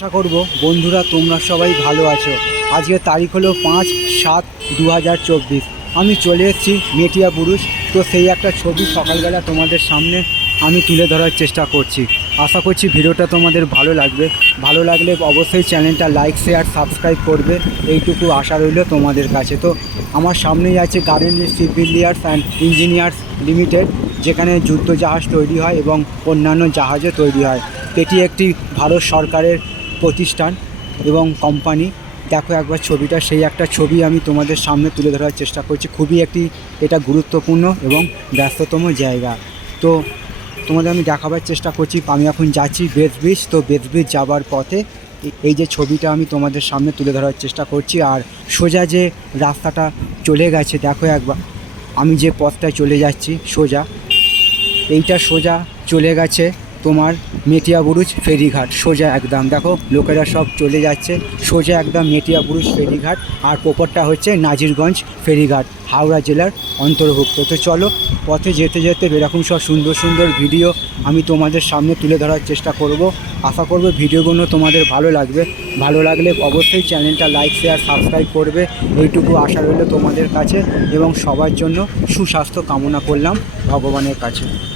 আশা করব বন্ধুরা তোমরা সবাই ভালো আছো। আজকে তারিখ হলো পাঁচ সাত দু আমি চলে এসেছি মেটিয়া পুরুষ তো সেই একটা ছবি সকালবেলা তোমাদের সামনে আমি তুলে ধরার চেষ্টা করছি। আশা করছি ভিডিওটা তোমাদের ভালো লাগবে। ভালো লাগলে অবশ্যই চ্যানেলটা লাইক, শেয়ার, সাবস্ক্রাইব করবে। এইটুকু আশা রইল তোমাদের কাছে। তো আমার সামনেই আছে গার্ডেন সিভিলিয়ার্স অ্যান্ড ইঞ্জিনিয়ার্স লিমিটেড, যেখানে যুদ্ধ জাহাজ তৈরি হয় এবং অন্যান্য জাহাজও তৈরি হয়। এটি একটি ভারত সরকারের প্রতিষ্ঠান এবং কোম্পানি দেখো একবার ছবিটা, সেই একটা ছবি আমি তোমাদের সামনে তুলে ধরার চেষ্টা করছি। খুবই একটি এটা গুরুত্বপূর্ণ এবং ব্যস্ততম জায়গা। তো তোমাদের আমি দেখাবার চেষ্টা করছি, আমি এখন যাচ্ছি বেস ব্রিজ তো বেস ব্রিজ যাবার পথে এই যে ছবিটা আমি তোমাদের সামনে তুলে ধরার চেষ্টা করছি। আর সোজা যে রাস্তাটা চলে গেছে, দেখো একবার। আমি যে পথটায় চলে যাচ্ছি, সোজা। এইটা সোজা চলে গেছে। তোমার মেটিয়া বুরুজ ফেরিঘাট, সোজা একদম। দেখো, লোকেরা সব চলে যাচ্ছে। সোজা একদম মেটিয়া বুরুজ ফেরিঘাট আর পোপরটা হচ্ছে নাজিরগঞ্জ ফেরিঘাট, হাওড়া জেলার অন্তর্ভুক্ত। তো চলো, পথে যেতে যেতে এরকম সব সুন্দর সুন্দর ভিডিও আমি তোমাদের সামনে তুলে ধরার চেষ্টা করব। আশা করব ভিডিওগুলো তোমাদের ভালো লাগবে। ভালো লাগলে অবশ্যই চ্যানেলটা লাইক, শেয়ার, সাবস্ক্রাইব করবে। এইটুকু আশা রইল তোমাদের কাছে এবং সবার জন্য সুস্বাস্থ্য কামনা করলাম ভগবানের কাছে।